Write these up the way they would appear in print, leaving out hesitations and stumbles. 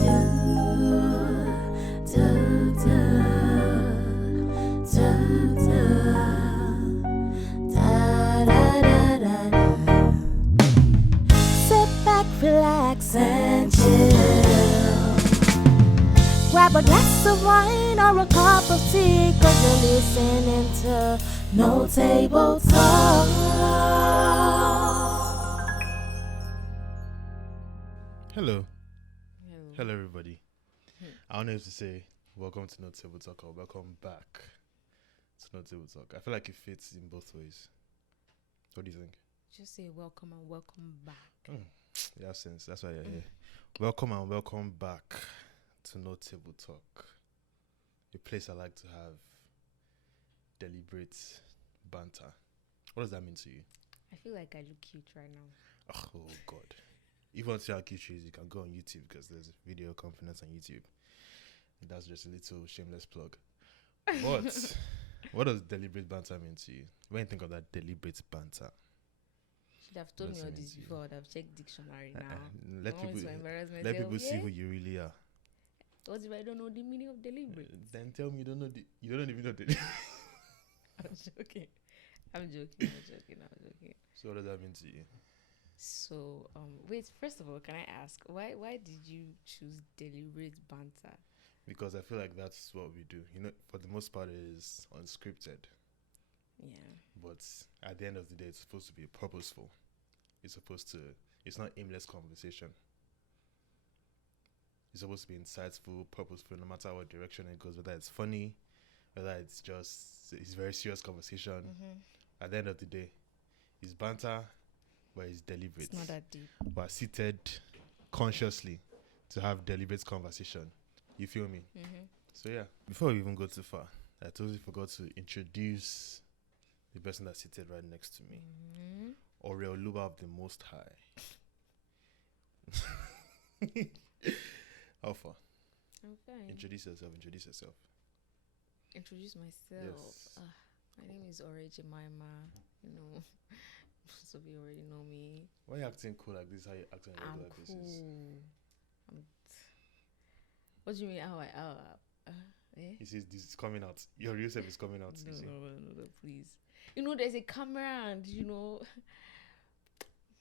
Relax and chill. Grab a glass of wine or a cup of tea, 'cause you're listening to No Table Talk. Hello, everybody. I don't know if to say welcome to No Table Talk or welcome back to No Table Talk. I feel like it fits in both ways. What do you think? Just say welcome and welcome back. You have sense. That's why you're here. Welcome and welcome back to No Table Talk, a place I like to have deliberate banter. What does that mean to you? I feel like I look cute right now. Oh God. If you want to see how cute she is, you can go on YouTube because there's video confidence on YouTube. That's just a little shameless plug. But what does deliberate banter mean to you? When you think of that deliberate banter? Should have told me all this before. I would have checked dictionary now. Let people see who you really are. What if I don't know the meaning of deliberate? Then tell me you don't even know the I'm joking. So what does that mean to you? So wait, first of all, can I ask why did you choose deliberate banter? Because I feel like that's what we do. You know, for the most part, it is unscripted. Yeah. But at the end of the day, it's supposed to be purposeful. It's not aimless conversation. It's supposed to be insightful, purposeful, no matter what direction it goes, whether it's funny, whether it's very serious conversation. Mm-hmm. At the end of the day, it's banter, but it's deliberate. It's not that deep. We're seated consciously to have deliberate conversation. You feel me? Mm-hmm. So yeah, before we even go too far, I totally forgot to introduce the person that's seated right next to me. Mm-hmm. Oreoluwa of the Most High. How far? I'm fine. Introduce yourself. Introduce myself. Yes. My name is Ore Jemima. You know, so you already know me. Why are you acting cool like this? How you acting on a I'm regular basis? cool. What do you mean? He says this is coming out. Your real self is coming out. No, please. You know, there's a camera, and you know,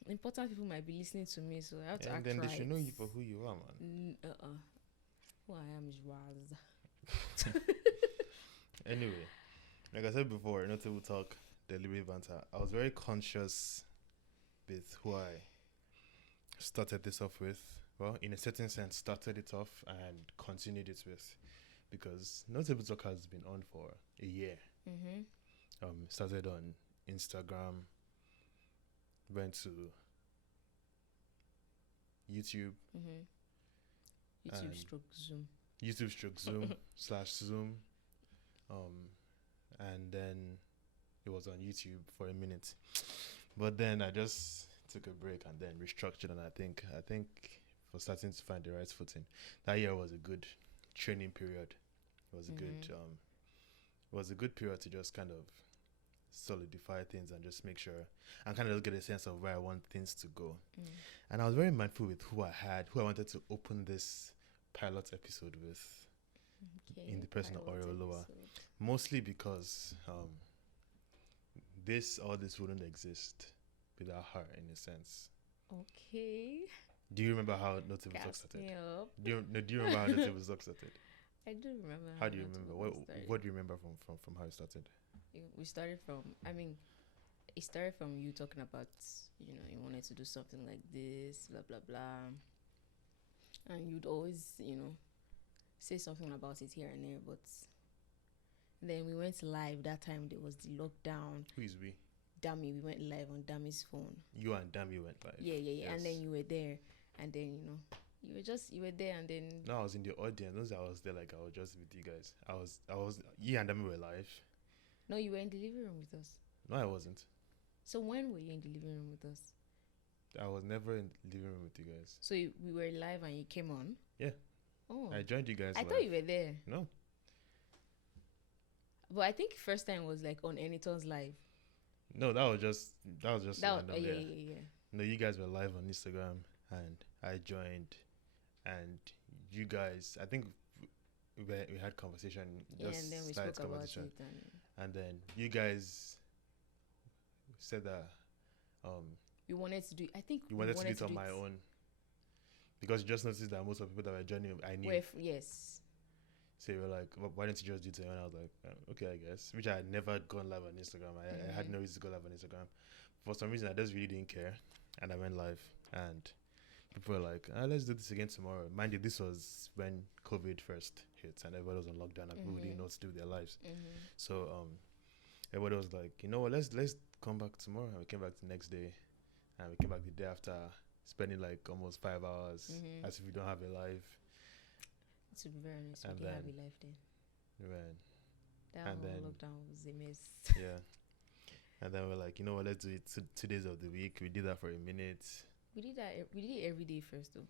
important people might be listening to me, so I have to act right. And then they should know you for who you are, man. Who I am is Raz. Anyway, like I said before, No Table Talk, deliberate banter. I was very conscious with who I started this off with. Well, in a certain sense, started it off and continued it with, because No Table Talk has been on for a year. Mm-hmm. Started on Instagram, went to YouTube. Mm-hmm. And YouTube stroke Zoom /Zoom. And then it was on YouTube for a minute. But then I just took a break and then restructured, and I think for starting to find the right footing. That year was a good training period. It was a good period to just kind of solidify things and just make sure and kind of get a sense of where I want things to go. And I was very mindful with who I wanted to open this pilot episode with, in the person of Oreoluwa. Mostly because this wouldn't exist without her, in a sense. Okay. Do you remember how No Table Talk started? Do you remember how No Table Talk started? I do remember. How do you remember? What do you remember from how it started? We started from, it started from you talking about, you wanted to do something like this, blah, blah, blah. And you'd always, say something about it here and there. But then we went live. That time there was the lockdown. Who is we? Dami. We went live on Dami's phone. You and Dami went live? Yeah. Yes. And then you were there. And then, you were there, and then... No, I was in the audience. Those I was there, like, I was just with you guys. You and Dami were live. No, you were in the living room with us. No, I wasn't. So when were you in the living room with us? I was never in the living room with you guys. So we were live and you came on? Yeah. Oh. I joined you guys I live. thought you were there. No. But I think first time was like on Anyton's live. No, that was just random. Yeah. No, you guys were live on Instagram and I joined, and you guys, I think we had conversation, Yeah, just and then we slight spoke about conversation, it, and then you guys said that we wanted to do. I think you we wanted to do it on it my own because you just noticed that most of the people that were joining, I knew. Yes. So you were like, why don't you just do it? And I was like, okay, I guess. Which I had never gone live on Instagram. I had no reason to go live on Instagram. For some reason, I just really didn't care, and I went live. And people were like, let's do this again tomorrow. Mind you, this was when COVID first hit, and everybody was on lockdown, and people didn't know what to do with their lives. So everybody was like, you know what? Let's come back tomorrow. And we came back the next day, and we came back the day after, spending like almost 5 hours as if we don't have a life. To be very honest, we And didn't have then- a life then. Right. That and whole then- lockdown was a mess. Yeah. And then we're like, you know what? Let's do it 2 days of the week. We did that for a minute. We did that. We did it every day first, though.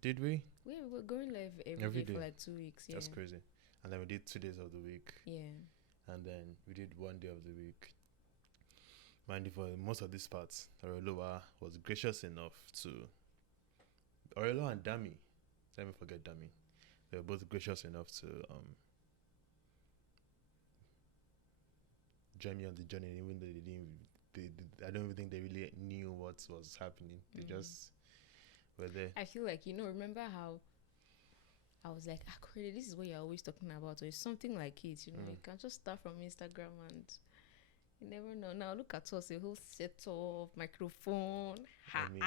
Did we? We were going live every Every day day. for like 2 weeks. Yeah. That's crazy. And then we did 2 days of the week. Yeah. And then we did 1 day of the week. Mind you, for most of these parts, Areloa was gracious enough to... Areloa and Dami. Let me forget Dami. They were both gracious enough to join me on the journey, even though they didn't... I don't even think they really knew what was happening. They just were there. I feel like, remember how I was like, Corey, this is what you're always talking about, or it's something like it, you can just start from Instagram and you never know. Now look at us, a whole setup, microphone. I mean,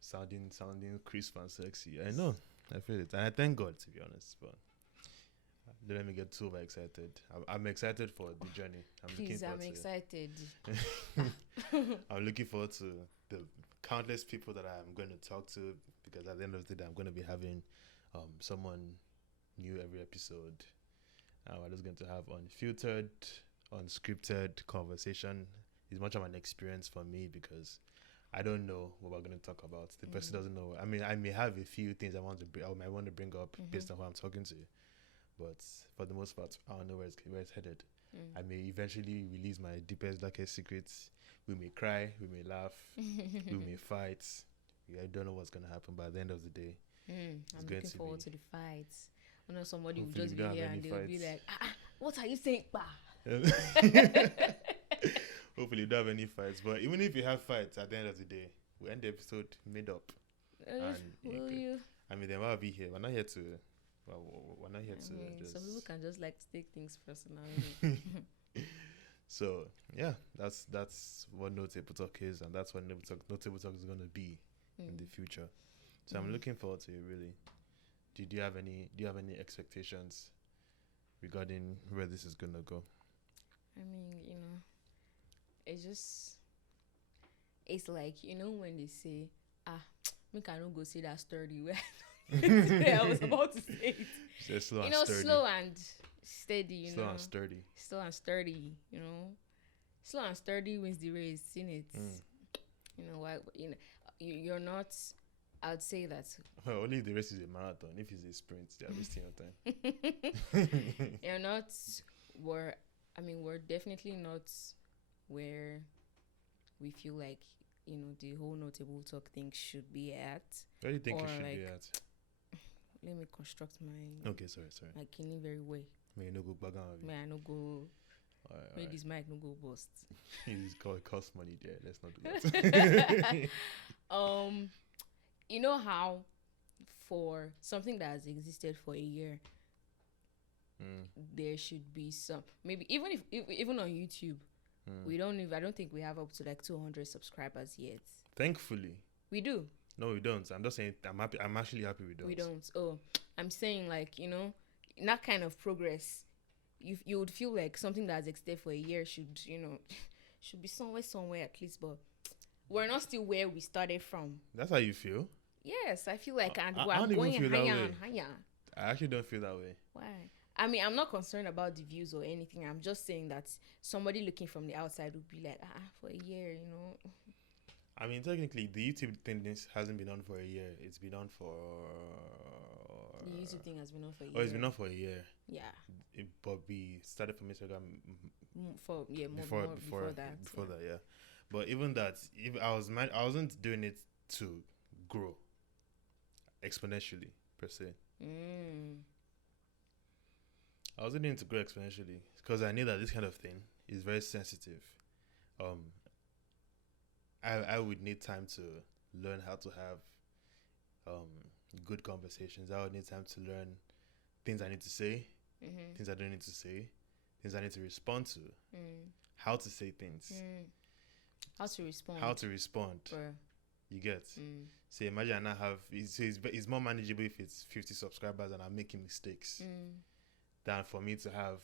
sounding crisp and sexy. I know. I feel it. And I thank God, to be honest. But don't let me get too overexcited. I'm excited for the journey. Please, I'm excited. I'm looking forward to the countless people that I'm going to talk to, because at the end of the day, I'm going to be having someone new every episode. We're just going to have unfiltered, unscripted conversation. It's much of an experience for me because I don't know what we're going to talk about. The person doesn't know. I mean, I may have a few things I might want to bring up based on who I'm talking to, but for the most part, I don't know where it's headed. I may eventually release my deepest, darkest secrets. We may cry, we may laugh, we may fight. I don't know what's going to happen, but at the end of the day, I'm looking forward to the fights. I know somebody will Hopefully just we be don't have here any and they'll be fights. like, what are you saying, ba? Hopefully you don't have any fights. But even if you have fights, at the end of the day, we end the episode made up. And Will you? I mean, they might be here. We're not here to. Well, we're not here to just. Some people can just like to take things personally. So yeah, that's what No Table Talk is, and that's what No Table Talk is gonna be in the future. So I'm looking forward to it. Really. Do you have any expectations regarding where this is gonna go? I mean, it's like, when they say, make I don't go say that story where I was about to say it. Say slow and sturdy. Slow and steady, Slow and sturdy. Slow and sturdy, Slow and sturdy wins the race, in it. Why? You're not. I'd say that. Well, only if the race is a marathon. If it's a sprint, they're wasting your time. You're not. We're definitely not where we feel like the whole No Table Talk thing should be at. Where do you think it Or should like, be at? Let me construct my. Okay, sorry. My kidney very well. May you no go back on. May I no go. May this mic no go bust. It's called cost money there. Let's not do that. You know how for something that has existed for a year, there should be some, maybe even if even on YouTube, I don't think we have up to like 200 subscribers yet. Thankfully. We do. No, we don't. I'm just saying I'm happy. I'm actually happy we don't. We don't. Oh, I'm saying like, that kind of progress, you would feel like something that has existed for a year should be somewhere at least, but we're not still where we started from. That's how you feel? Yes, I feel like I we're don't even going feel that higher way. and higher. I actually don't feel that way. Why? I mean, I'm not concerned about the views or anything. I'm just saying that somebody looking from the outside would be like, for a year, I mean, technically, the YouTube thing hasn't been on for a year. It's been on for... The YouTube thing has been on for a year. Oh, it's been on for a year. Yeah. But we started from Instagram More before that. Before that, yeah. But even that, if I wasn't doing it to grow. exponentially per se. Mm. I wasn't needing to grow exponentially because I knew that this kind of thing is very sensitive. Um, I would need time to learn how to have good conversations. I would need time to learn things I need to say, Mm-hmm. things I don't need to say, things I need to respond to, Mm. how to say things, Mm. How to respond? how to respond. Bruh. You get. Mm. So imagine I have. It's more manageable if it's 50 subscribers and I'm making mistakes Mm. than for me to have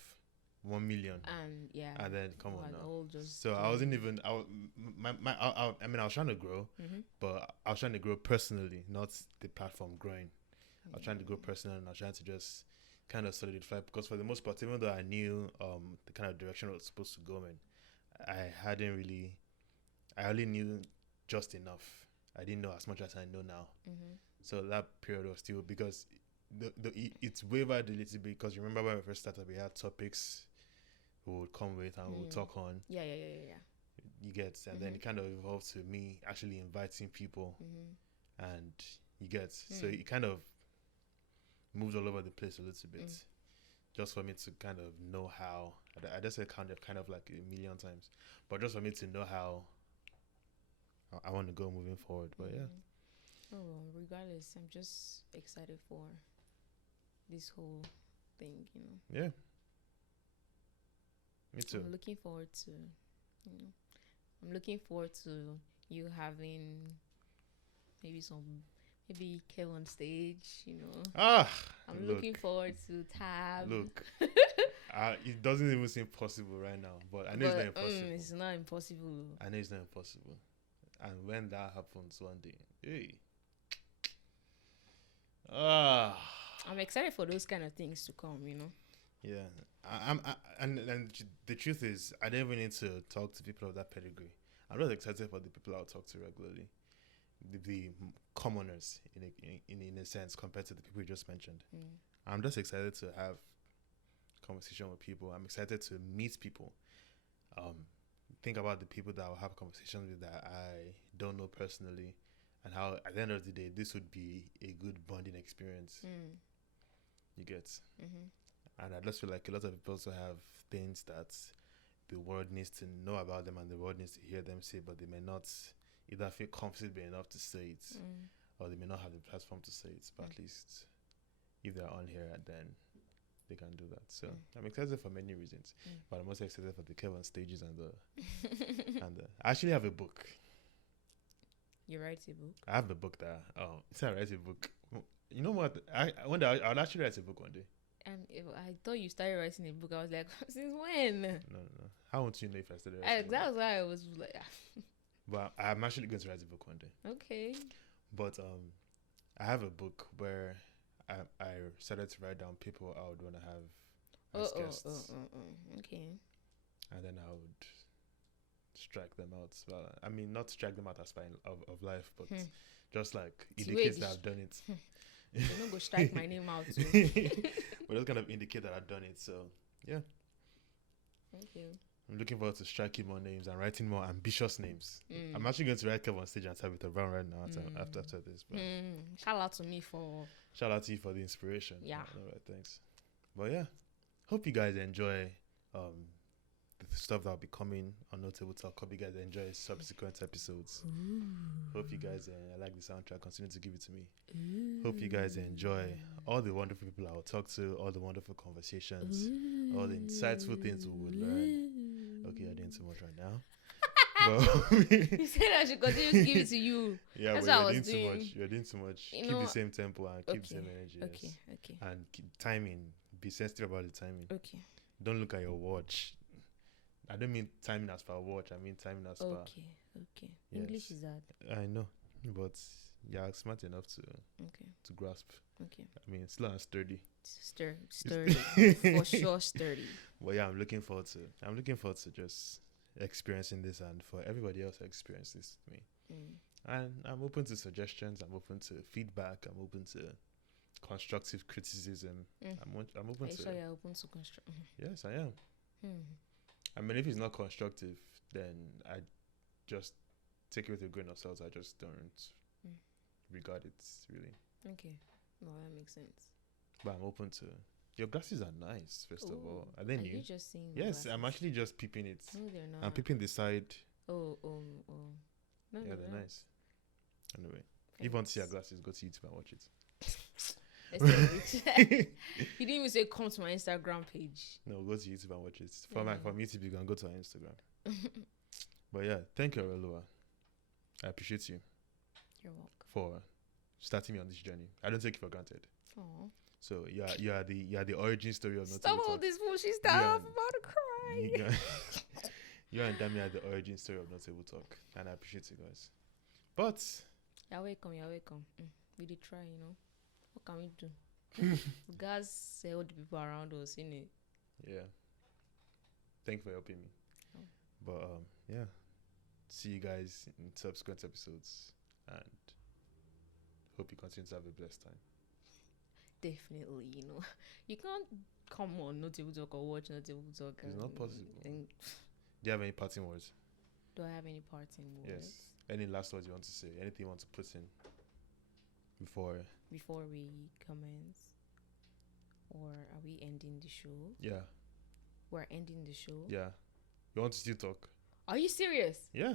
1 million. And yeah. And then come on like now. all just So I wasn't even. I mean, I was trying to grow, Mm-hmm. but I was trying to grow personally, not the platform growing. I was trying to grow personally, and I was trying to just kind of solidify, because for the most part, even though I knew the kind of direction I was supposed to go in, I only knew just enough. I didn't know as much as I know now. Mm-hmm. So that period was still, because it's wavered a little bit, because remember when we first started, we had topics we would come with and we would talk on. Yeah. You get, and then it kind of evolved to me actually inviting people, Mm-hmm. and you get, so it kind of moved all over the place a little bit, just for me to kind of know how. I just said kind of like a million times, but just for me to know how I want to go moving forward. But yeah. Oh, well, regardless, I'm just excited for this whole thing, you know. Yeah. Me too. I'm looking forward to, you know, I'm looking forward to you having maybe Kev on stage, you know. I'm looking forward to Tab. Look, it doesn't even seem possible right now, but I know it's not impossible. It's not impossible. I know it's not impossible. And when that happens one day, hey. I'm excited for those kind of things to come, you know. Yeah, and the truth is, I don't even need to talk to people of that pedigree. I'm just excited for the people I'll talk to regularly, the commoners in a sense, compared to the people you just mentioned. I'm just excited to have conversation with people. I'm excited to meet people. Think about the people that I'll have conversations with that I don't know personally, and how at the end of the day this would be a good bonding experience. You get. And I just feel like a lot of people also have things that the world needs to know about them and the world needs to hear them say, but they may not either feel comfortable enough to say it, or they may not have the platform to say it. But at least if they're on here, then they can do that. So I'm excited for many reasons, but I'm also excited for the Kevin stages and the I actually have a book. You write a book? I have a book that it's I write a book. You know what? One day I'll actually write a book one day. And I thought you started writing a book. I was like, since when? No. How won't you know if I started writing? That was why I was like, But I'm actually going to write a book one day. okay. But I have a book where I started to write down people I would want to have as guests. Okay. And then I would strike them out. Well, I mean, not strike them out as part of life, but just like indicate that I've done it. You don't go strike my name out too. But just kind of indicate that I've done it. So yeah. Thank you. I'm looking forward to striking more names and writing more ambitious names. I'm actually going to write Kev on stage and start with a round right now after this. But shout out to me for you for the inspiration. Yeah. All right, thanks. But yeah, hope you guys enjoy the stuff that'll be coming on No Table Talk. Hope you guys enjoy subsequent episodes. Hope you guys like the soundtrack. Continue to give it to me. Hope you guys enjoy all the wonderful people I'll talk to, all the wonderful conversations, all the insightful things we would learn. Okay, you're doing too much right now. But you said I should continue to give it to you. Yeah, that's but what you're I was doing too doing. much. You're doing too much. You Keep know, the same tempo and keep the okay, same energy. Okay, Yes. okay, And keep timing. Be sensitive about the timing. okay, Don't look at your watch. I don't mean timing as per watch. I mean timing as per. okay. Yes. English is that. I know, but you're smart enough to grasp. Okay. I mean, slow and sturdy. Sturdy. For sure, sturdy. But yeah, I'm looking forward to just experiencing this, and for everybody else to experience this with me. And I'm open to suggestions. I'm open to feedback. I'm open to constructive criticism. I'm open Are you to. sure you're open to construct? Yes, I am. I mean, if it's not constructive, then I just take it with a grain of salt. I just don't regard it really. Okay. No, that makes sense. But I'm open to. Your glasses are nice. First of all, are they Are new? you just seeing my Yes, I'm glasses? actually just peeping it. No, they're not. I'm peeping the side. Oh. No, Yeah, they're not. nice. Anyway, if you want to see your glasses, go to YouTube and watch it. Let's see. You didn't even say come to my Instagram page. No, go to YouTube and watch it. From YouTube, you can go to our Instagram. But yeah, thank you, Arelua. I appreciate you You're welcome. for starting me on this journey. I don't take it for granted. Aw. So you are the origin story of Stop Notable all Talk. this bullshit Yeah. stuff. I'm about to cry. You and Dami are the origin story of Notable Talk, and I appreciate you guys. But You're welcome. We did try, What can we do? We guys say all the people around us, innit? yeah, thank you for helping me. Oh. But yeah, see you guys in subsequent episodes, and hope you continue to have a blessed time. Definitely, You can't come on Notable Talk or watch Notable Talk. It's not possible. And Do you have any parting words? do I have any parting words? Yes. Any last words you want to say? Anything you want to put in before? Before we commence? Or are we ending the show? Yeah, We're ending the show? yeah. You want to still talk? Are you serious? Yeah.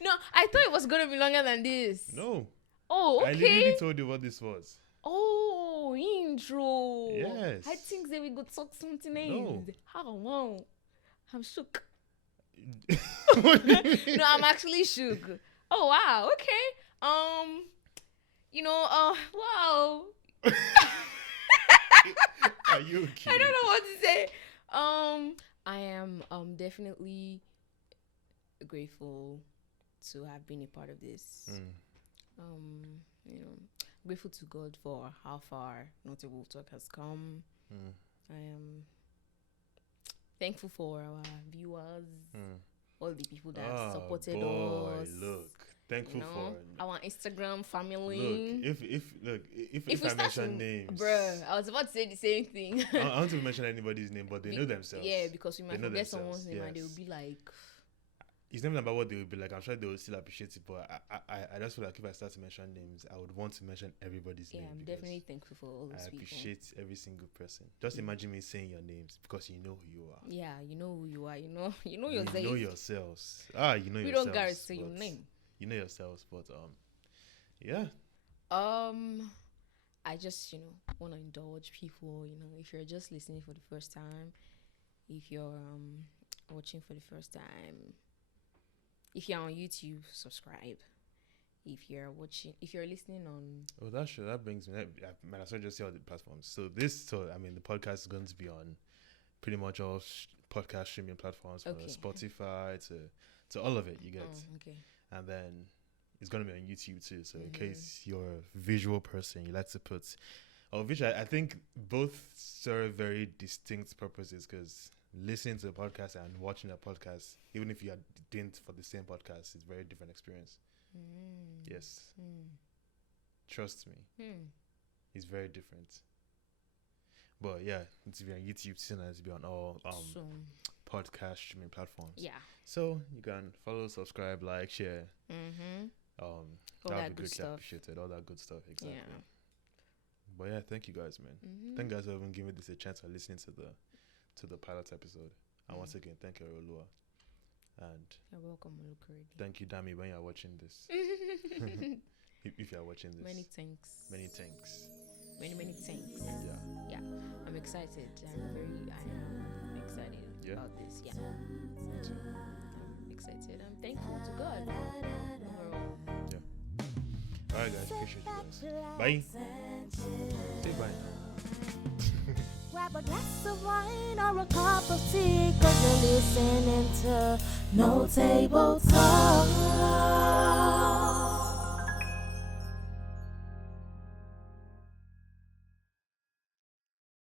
No, I thought it was going to be longer than this. No. Oh, I okay. literally told you what this was. Oh, intro. Yes. I think that we could talk something No. else. How? Wow. I'm shook. What do you mean? No, I'm actually shook. Oh, wow. Okay. Wow. Are you okay? I don't know what to say. I am definitely grateful to have been a part of this. Grateful to God for how far Notable Talk has come. I am thankful for our viewers, all the people that have supported us. Look, thankful for our Instagram family. Look, if we I start mention to- names, Bruh, I was about to say the same thing. I don't want to mention anybody's name, but they know themselves. Yeah, because we might They know forget themselves, someone's name and they yes. will be like, It's not even about what they will be like. I'm sure they will still appreciate it, but I just feel like if I start to mention names, I would want to mention everybody's yeah, name. I'm because definitely thankful for all those I people. appreciate every single person. Just imagine me saying your names because you know who you are. Yeah, you know who you are. You know You yourself. know yourselves. You know We yourselves. don't gotta say your but- name. You know yourselves, but yeah. I just want to indulge people. If you're just listening for the first time, if you're watching for the first time, if you're on YouTube, subscribe. If you're listening on Oh, that brings me. I might as well just say all the platforms. So the podcast is going to be on pretty much all podcast streaming platforms, from Okay. Spotify to all of it. You get, okay. and then it's going to be on YouTube too. So in case you're a visual person, you like to put, I think both serve very distinct purposes because listening to a podcast and watching a podcast, even if you are doing it for the same podcast, is a very different experience. Yes, trust me. It's very different. But yeah, it's be on YouTube soon as to be on all So podcast streaming platforms. yeah. So you can follow, subscribe, like, share. All That would that be good greatly stuff. appreciated. All that good stuff, exactly. Yeah. But yeah, thank you guys, man. Thank you guys for even giving this a chance of listening to the pilot episode. And once again, thank you, Arolua. And You're welcome, Olukorede. thank you, Dami, when you're watching this. if you're watching this. Many thanks. Many thanks. Many thanks. Yeah. Yeah, I'm excited. I am excited Yeah. about this. Yeah, Me too. I'm excited. I'm thankful to God. Overall. Alright, guys. Appreciate you guys. Bye. Say bye now. Grab a glass of wine or a cup of tea, 'cause you're listening to No Table Talk.